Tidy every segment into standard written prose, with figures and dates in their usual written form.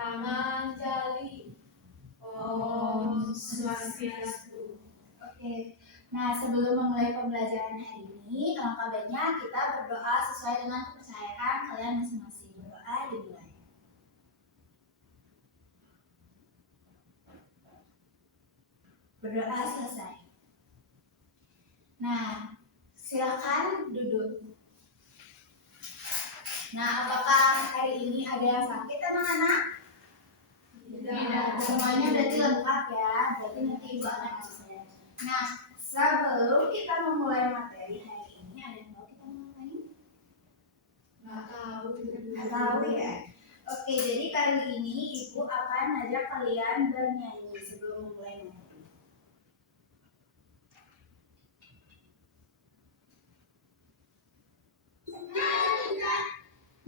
Tangan jari. Om Swastiastu. Oke. Nah, sebelum memulai pembelajaran hari ini, alangkah baiknya kita berdoa sesuai dengan kepercayaan kalian masing-masing. Berdoa dimulai. Berdoa selesai. Nah, silakan duduk. Nah, apakah hari ini ada yang sakit anak-anak? Tidak. Semuanya berarti lengkap ya. Berarti nanti ibu akan kasih saya. Nah, sebelum kita memulai materi hari ini, ada yang tahu kita mau ngapain? Nggak tahu ya. Oke, jadi kali ini ibu akan ngajak kalian bernyanyi sebelum memulai materi.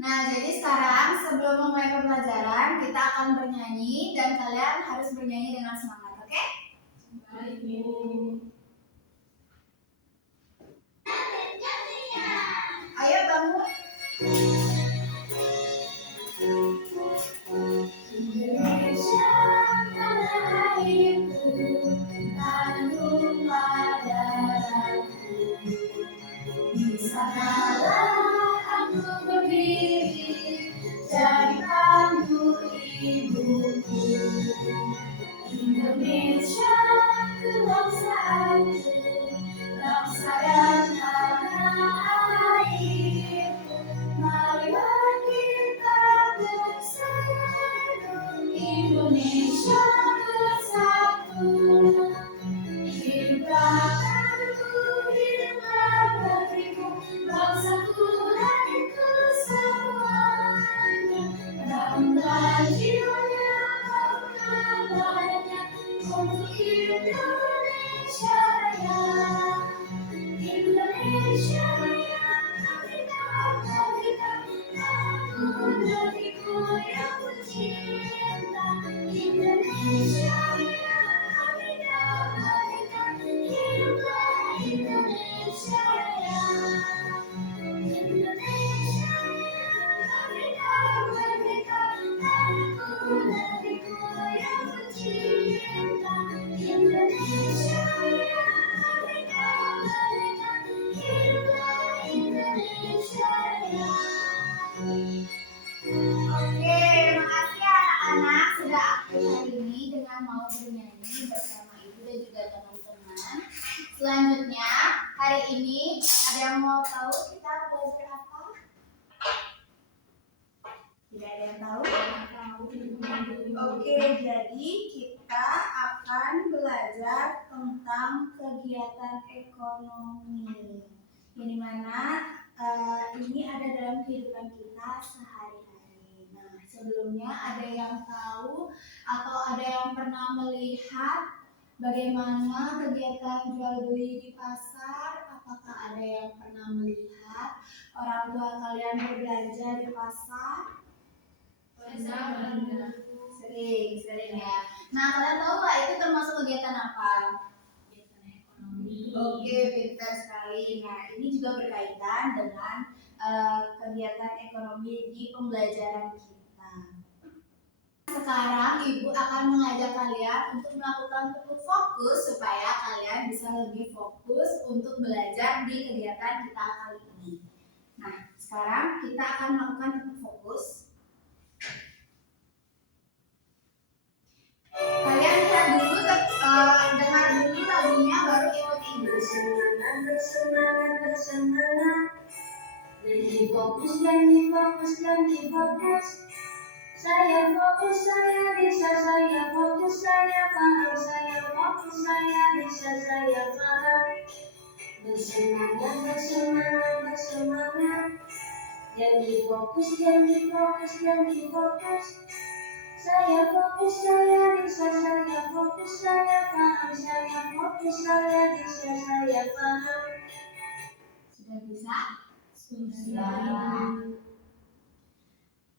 Nah, jadi sekarang sebelum memulai pembelajaran kita akan bernyanyi dan kalian harus bernyanyi dengan semangat, oke? Baik, Bu. Ayo bangun. Indonesia tanah airku, kandung darahku. Di sanalah aku berdiri, jadi pandu ibuku. Indonesia kebangsaanku, bangsa dan tanah airku. Marilah kita bersatu, Indonesia bersatu. Hidupkanku, hiduplah negeriku, bangsaku dan ku semuanya. Dalamlah jiwanya, banyak untuk Indonesia Raya. Indonesia Raya, merdeka, merdeka, aku negeriku yang ku cinta. Indonesia Raya, merdeka, merdeka, hiduplah Indonesia Raya. Indonesia Raya, merdeka, merdeka, aku negeriku yang ku cinta. Indonesia Raya, merdeka, merdeka, hiduplah Indonesia Raya. Oke, makasih ya anak-anak sudah aktif hari ini dengan mau bernyanyi bersama ibu dan juga teman-teman. Selanjutnya, hari ini ada yang mau tahu kita belajar apa? Tidak ada yang tahu? Oke, jadi kita akan belajar tentang kegiatan ekonomi. Yang mana ini ada dalam kehidupan kita sehari-hari. Nah, sebelumnya ada yang tahu atau ada yang pernah melihat bagaimana kegiatan jual beli di pasar? Apakah ada yang pernah melihat orang tua kalian berbelanja di pasar? Sering ya. Nah, kalian tahu nggak itu termasuk kegiatan apa? Kegiatan ekonomi. Oke, pintar sekali. Nah, ini juga berkaitan dengan kegiatan ekonomi di pembelajaran kita. Sekarang ibu akan mengajak kalian untuk melakukan tepuk fokus supaya kalian bisa lebih fokus untuk belajar di kegiatan kita kali ini. Nah, sekarang kita akan melakukan tepuk fokus. Kalian lihat dulu, dengar dulu lagunya baru ikut ibu. Bersemangat, bersemangat. Jadi fokus, fokus. Saya fokus, saya bisa, saya fokus, saya paham. Saya fokus, saya bisa, saya paham. Bersemangat, bersemangat. Jadi fokus, fokus. Saya fokus, saya bisa, saya fokus, saya paham. Saya fokus, saya bisa, saya paham. Sudah bisa? Sudah.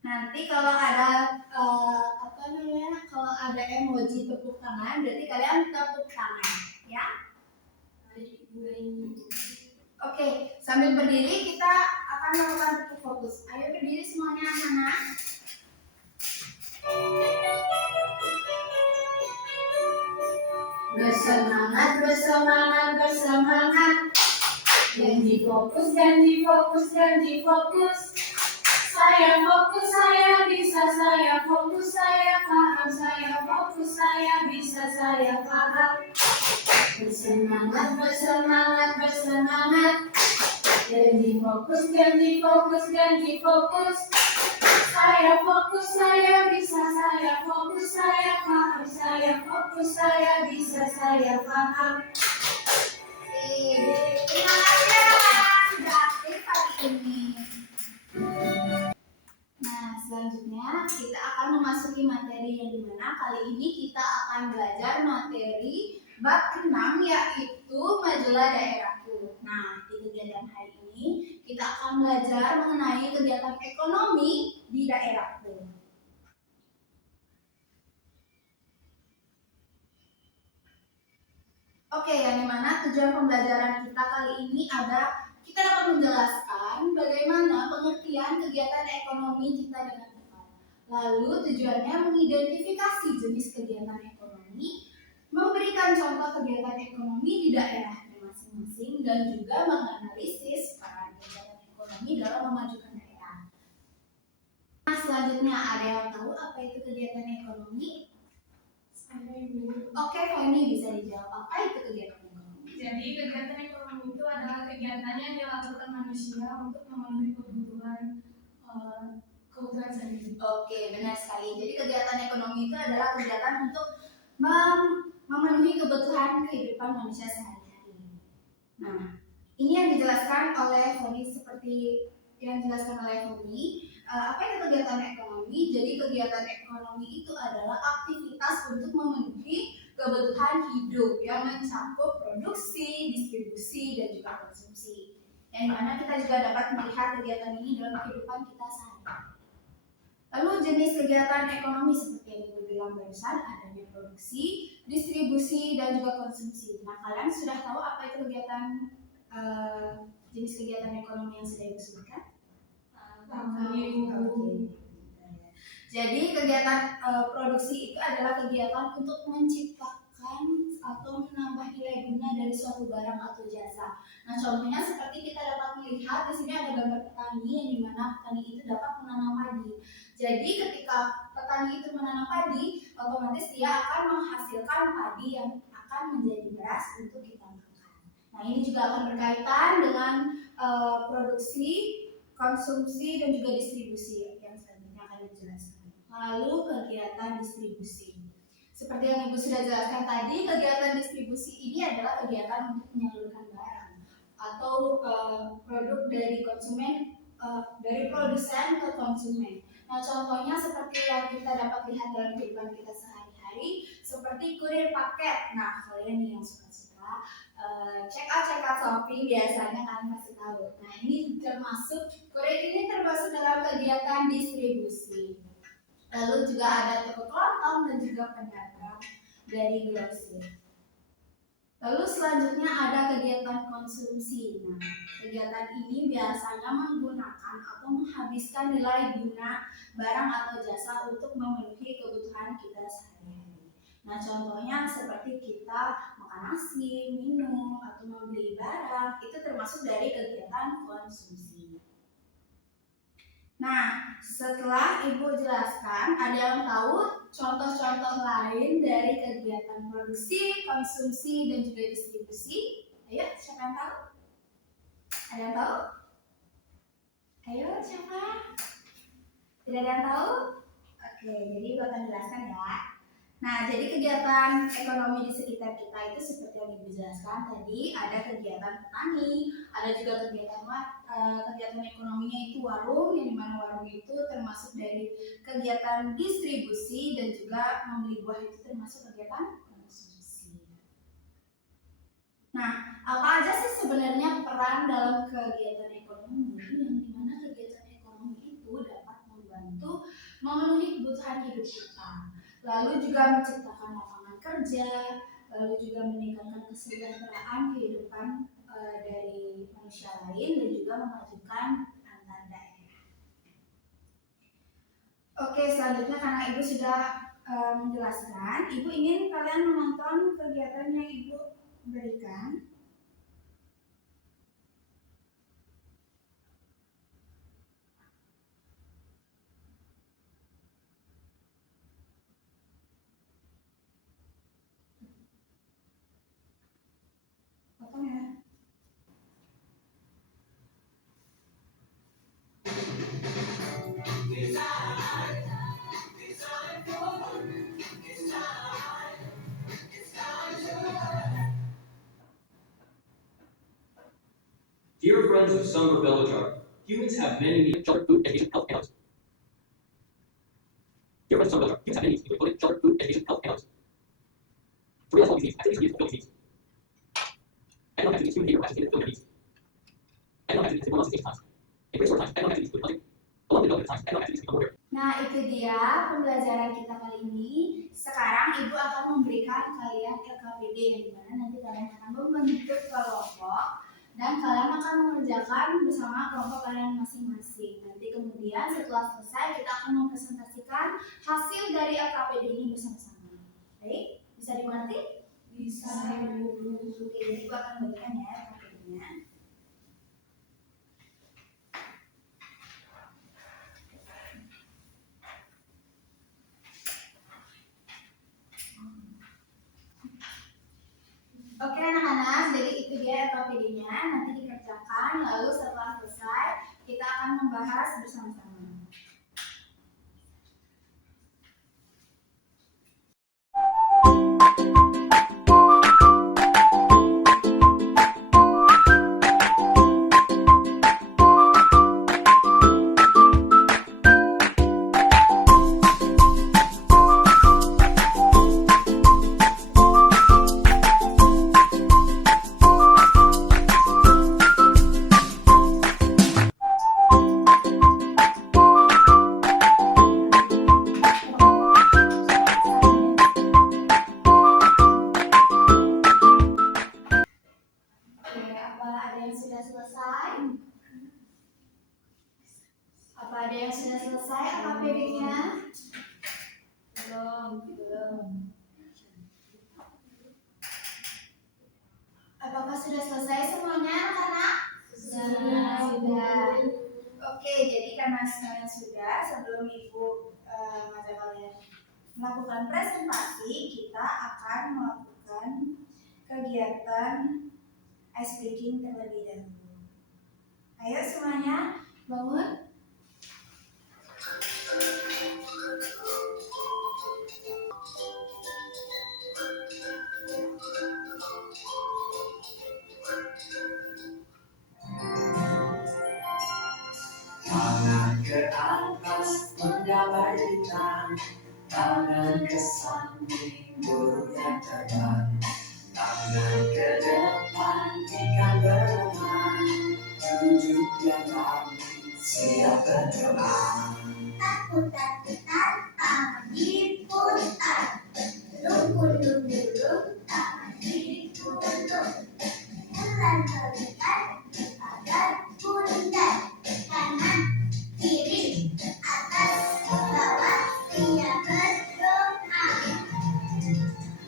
Nanti kalau ada kalau ada emoji tepuk tangan, berarti kalian tepuk tangan, ya? Oke, sambil berdiri kita akan melakukan tepuk fokus. Ayo berdiri semuanya anak-anak. Bersemangat, bersemangat, bersemangat. Janji fokus, janji fokus, janji fokus. Saya fokus, saya bisa, saya fokus, saya paham, saya fokus, saya bisa, saya paham. Bersemangat, bersemangat, bersemangat. Janji fokus, janji fokus, janji fokus. Saya fokus, saya bisa, saya fokus, saya paham, saya fokus, saya bisa, saya paham. Terima kasih anak-anak sudah aktif hari ini. Nah, selanjutnya kita akan memasuki materi yang dimana kali ini kita akan belajar materi bab 6 yaitu majalah daerahku. Nah, di kegiatan hari ini kita akan belajar mengenai kegiatan ekonomi di daerahku. Oke, yang dimana tujuan pembelajaran kita kali ini ada kita dapat menjelaskan bagaimana pengertian kegiatan ekonomi kita dengan tepat. Lalu tujuannya mengidentifikasi jenis kegiatan ekonomi, memberikan contoh kegiatan ekonomi di daerahnya masing-masing, dan juga menganalisis peran kegiatan ekonomi dalam memajukan daerah. Nah, selanjutnya ada yang tahu apa itu kegiatan ekonomi? Oke, Foni bisa dijawab. Apa itu kegiatan ekonomi? Jadi kegiatan ekonomi itu adalah kegiatan yang dilakukan manusia untuk memenuhi kebutuhan sendiri. Oke, benar sekali. Jadi kegiatan ekonomi itu adalah kegiatan untuk memenuhi kebutuhan kehidupan manusia sehari-hari. Nah, ini yang dijelaskan oleh Foni seperti yang dijelaskan oleh Foni. Apa itu kegiatan ekonomi? Jadi kegiatan ekonomi itu adalah aktivitas untuk memenuhi kebutuhan hidup yang mencakup produksi, distribusi, dan juga konsumsi. Yang mana kita juga dapat melihat kegiatan ini dalam kehidupan kita sehari-hari. Lalu jenis kegiatan ekonomi seperti yang Ibu bilang barusan, adanya produksi, distribusi, dan juga konsumsi. Nah, kalian sudah tahu apa itu kegiatan jenis kegiatan ekonomi yang sudah Ibu sebutkan? Oke. Jadi kegiatan produksi itu adalah kegiatan untuk menciptakan atau menambah nilai guna dari suatu barang atau jasa. Nah, contohnya seperti kita dapat melihat di sini ada gambar petani yang dimana petani itu dapat menanam padi. Jadi ketika petani itu menanam padi, otomatis dia akan menghasilkan padi yang akan menjadi beras untuk kita makan. Nah, ini juga akan berkaitan dengan produksi, konsumsi, dan juga distribusi yang selanjutnya akan dijelaskan. Lalu kegiatan distribusi. Seperti yang Ibu sudah jelaskan tadi, kegiatan distribusi ini adalah kegiatan untuk menyalurkan barang atau produk dari konsumen, dari produsen ke konsumen. Nah, contohnya seperti yang kita dapat lihat dalam kehidupan kita sehari-hari, seperti kurir paket. Nah, kalian nih yang suka-suka check out Shopee biasanya kalian pasti tahu. Nah, ini termasuk kurir ini termasuk dalam kegiatan distribusi. Lalu juga ada toko kelontong dan juga pedagang dari grosir. Lalu selanjutnya ada kegiatan konsumsi. Nah, kegiatan ini biasanya menggunakan atau menghabiskan nilai guna barang atau jasa untuk memenuhi kebutuhan kita sehari-hari. Nah, contohnya seperti kita makan nasi, minum, atau membeli barang, itu termasuk dari kegiatan konsumsi. Nah, setelah Ibu jelaskan, ada yang tahu contoh-contoh lain dari kegiatan produksi, konsumsi, dan juga distribusi? Ayo, siapa yang tahu? Ada yang tahu? Ayo, siapa? Tidak ada yang tahu? Oke, jadi Ibu akan jelaskan ya. Nah, jadi kegiatan ekonomi di sekitar kita itu seperti yang Ibu jelaskan tadi, ada kegiatan petani, ada juga kegiatan ekonominya itu warung, yang dimana warung itu termasuk dari kegiatan distribusi dan juga membeli buah itu termasuk kegiatan konsumsi. Nah, apa aja sih sebenarnya peran dalam kegiatan ekonomi, yang dimana kegiatan ekonomi itu dapat membantu memenuhi kebutuhan hidup kita, lalu juga menciptakan lapangan kerja, lalu juga meningkatkan kesejahteraan kehidupan dari manusia lain, dan juga memajukan antar daerah. Oke, selanjutnya karena Ibu sudah menjelaskan, Ibu ingin kalian menonton kegiatan yang Ibu berikan. Potong ya. Dear friends of Somerville Village, humans have many needs: shelter, food, education, health, and others. Dear friends of Somerville Village, humans have many needs, including shelter, food, education, health, and others. To realize all these needs, activities needed to fulfill these needs. Economic activities, human behavior actions needed to fulfill their needs. Economic activities take more months times. In prehistoric times, economic activities include hunting. Along with development times, economic activities become more rare. Nah, itu dia pembelajaran kita kali ini. Sekarang Ibu akan memberikan kalian LKPD yang dimana nanti kalian akan membentuk kelompok dan kalian akan mengerjakan bersama kelompok kalian masing-masing. Nanti kemudian setelah selesai kita akan mempresentasikan hasil dari LKPD ini bersama-sama. Baik, bisa dimengerti? Bisa. Oke, jadi Ibu akan berikan ya LKPD-nya. Oke anak-anak, jadi itu dia LKPD-nya, nanti dikerjakan, lalu setelah selesai kita akan membahas bersama-sama. Apa ada yang sudah selesai LKPD-nya? Belum. Apakah sudah selesai semuanya anak-anak? Sudah. Oke, jadi karena kalian sudah, sebelum Ibu ngajak kalian melakukan presentasi, kita akan melakukan kegiatan ice breaking terlebih dahulu. Ayo semuanya bangun. Tangan ke atas menggapai bintang, tangan ke samping burung yang terbang, tangan ke depan ikan berenang, duduk diam siap berdoa. Takut-takutan tangan diputar, lungkur-lungkur tangan ditunjuk, bulan berikan pada pundak, kanan kiri atas bawah siap berdoa.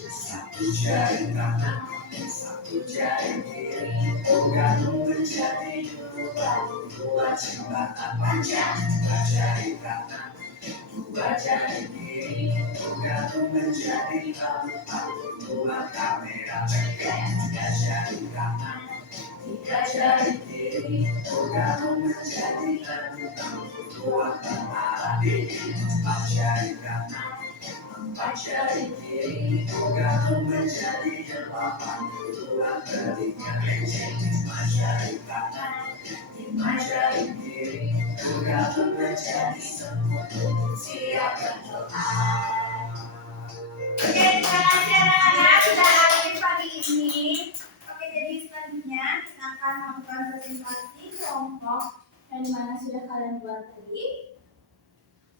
Satu jari kanan, satu jari kiri, bergabung menjadi dua jembatan panjang. Dua jari kanan, dua jari kiri, bergabung menjadi dua kamera cekrek. Tiga jari kanan, tiga jari kiri, bergabung menjadi dua tentara dingin. Empat jari kanan, empat jari kiri, bergabung menjadi 82 telinga kencing. Lima jari kanan, lima jari kiri, bergabung menjadi semut siap berdoa. Oke, terima kasih anak-anak sudah hadir pagi ini. Oke, jadi selanjutnya kita akan melakukan presentasi kelompok yang dimana sudah kalian buat tadi.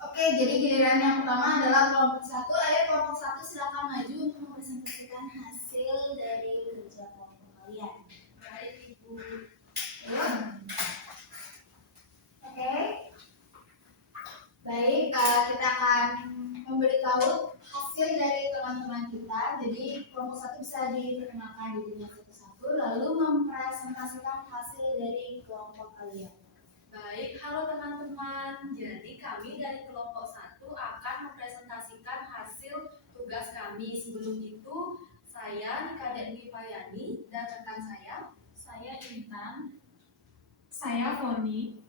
Oke, jadi giliran yang pertama adalah kelompok 1. Ayo kelompok 1 silakan maju untuk mempresentasikan hasil dari kerja kelompok kalian. Baik, Ibu. Ayo. Oke. Baik, kita akan memberitahu hasil dari teman-teman kita. Jadi kelompok 1 bisa diperkenalkan dirinya satu-satu, lalu mempresentasikan hasil dari kelompok kalian. Baik, halo teman-teman. Jadi kami dari kelompok 1 akan mempresentasikan hasil tugas kami. Sebelum itu, saya Kadek Nipayani dan rekan saya Intan, saya Foni.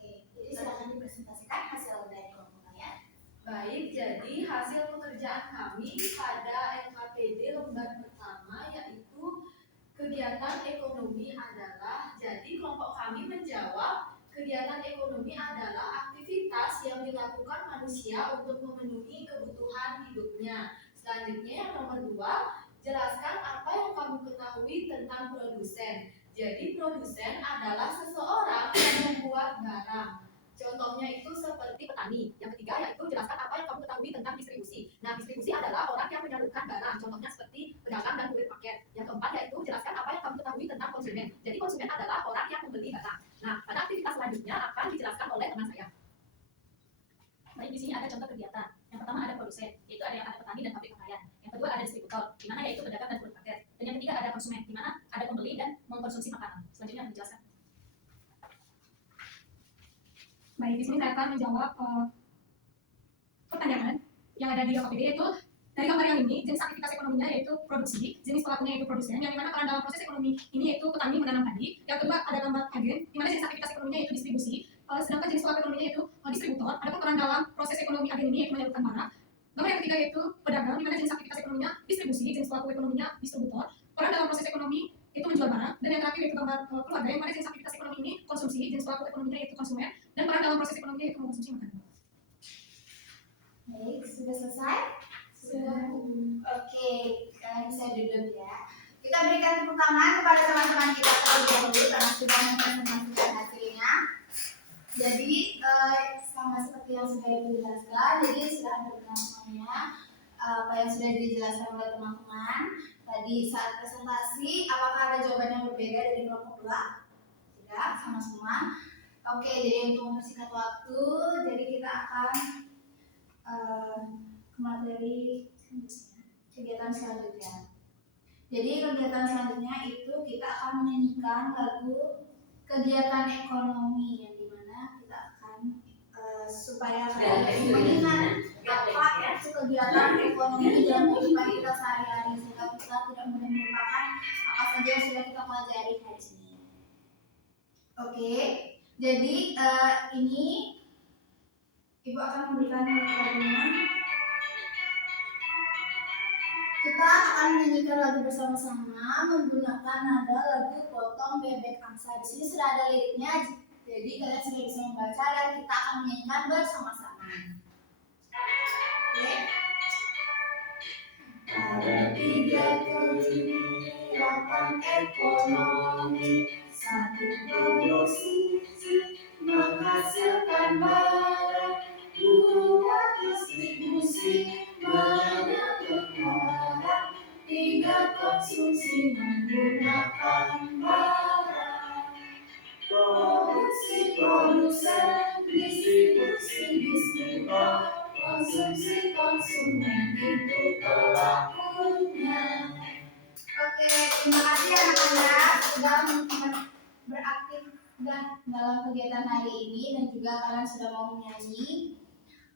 Oke, jadi silakan dipresentasikan hasil dari kelompok kalian. Baik, jadi hasil pekerjaan kami pada LKPD lembar pertama yaitu kegiatan ekonomi adalah, jadi kelompok kami menjawab kegiatan ekonomi adalah aktivitas yang dilakukan manusia untuk memenuhi kebutuhan hidupnya. Selanjutnya yang nomor 2, jelaskan apa yang kamu ketahui tentang produsen. Jadi produsen adalah seseorang yang membuat barang. Contohnya itu seperti petani. Yang ketiga yaitu jelaskan apa yang kamu ketahui tentang distribusi. Nah, distribusi adalah orang yang menyalurkan barang. Contohnya seperti pedagang dan kurir paket. Yang keempat yaitu jelaskan apa yang kamu ketahui tentang konsumen. Jadi konsumen adalah orang yang membeli barang. Nah, pada aktivitas selanjutnya akan dijelaskan oleh teman saya. Baik, di sini ada contoh kegiatan. Yang pertama ada produsen, yaitu ada petani dan pabrik pakaian. Yang kedua ada distributor, di mana yaitu pedagang dan kurir paket. Dan yang ketiga ada konsumen, di mana ada pembeli dan mengkonsumsi makanan. Selanjutnya akan dijelaskan. Baik, di sini saya akan menjawab pertanyaan yang ada di LKPD, yaitu dari gambar yang ini, jenis aktivitas ekonominya yaitu produksi, jenis pelakunya yaitu produsen, yang dimana peran dalam proses ekonomi ini yaitu petani menanam padi. Yang kedua ada gambar agen, di mana jenis aktivitas ekonominya yaitu distribusi, sedangkan jenis pelaku ekonominya yaitu distributor. Ada peran dalam proses ekonomi agen ini yaitu menyalurkan barang. Gambar yang ketiga yaitu pedagang, di mana jenis aktivitas ekonominya distribusi, jenis pelaku ekonominya distributor. Peran dalam proses ekonomi itu menjual barang. Dan yang terakhir yaitu gambar keluarga, yang mana jenis aktivitas ekonomi ini konsumsi, jenis pelaku ekonominya yaitu konsumen, dan peran dalam proses ekonomi yaitu mengkonsumsi makanan. Baik, sudah selesai? Sudah. Oke, kalian bisa duduk ya. Kita berikan tepuk tangan kepada teman-teman kita terlebih dahulu karena sudah mempresentasikan hasilnya. Jadi sama seperti yang sudah dijelaskan, jadi sudah berkenan semuanya apa yang sudah dijelaskan oleh teman-teman. Tadi saat presentasi, apakah ada jawaban yang berbeda dari kelompok 2? Tidak, sama semua. Oke, jadi untuk mempersingkat waktu, jadi kita akan ke materi kegiatan selanjutnya. Jadi kegiatan selanjutnya itu kita akan menyanyikan lagu kegiatan ekonomi, yang dimana kita akan supaya kalian mengingat apa itu kegiatan ekonomi dalam kehidupan kita sehari-hari, sehingga kita tidak mudah melupakan apa saja yang sudah kita pelajari hari ini. Oke, jadi ini Ibu akan memberikan lagunya. Kita akan menyanyikan lagu bersama-sama menggunakan nada lagu Potong Bebek Angsa. Di sini sudah ada liriknya, jadi kalian sudah bisa membaca dan kita akan menyanyikan bersama-sama. Oke. Ada 3 kegiatan ekonomi, 1 produksi menghasilkan barang, 2 distribusi menyalurkan barang, 3 konsumsi menggunakan barang. Produksi produsen, distribusi distributor, konsumsi konsumen itu pelakunya. Oke, terima kasih anak-anak sudah beraktif dalam kegiatan hari ini dan juga kalian sudah mau menyanyi.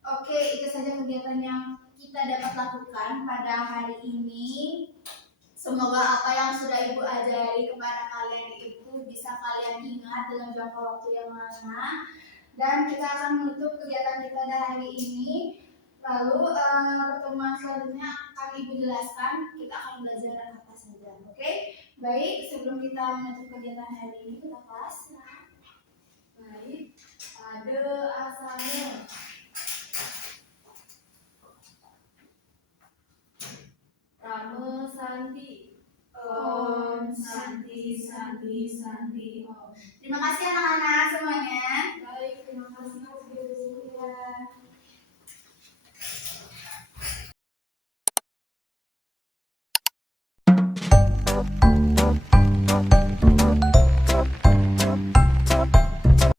Oke, itu saja kegiatan yang kita dapat lakukan pada hari ini. Semoga apa yang sudah Ibu ajari kepada kalian itu bisa kalian ingat dalam jangka waktu yang lama. Dan kita akan menutup kegiatan kita pada hari ini. Lalu pertemuan selanjutnya akan Ibu jelaskan kita akan belajar apa saja. Oke? Baik, sebelum kita menutup kegiatan hari ini kita kelas. Baik, ada asalnya. Rame Santi. Om Santi Santi Santi Om. Terima kasih anak-anak semuanya.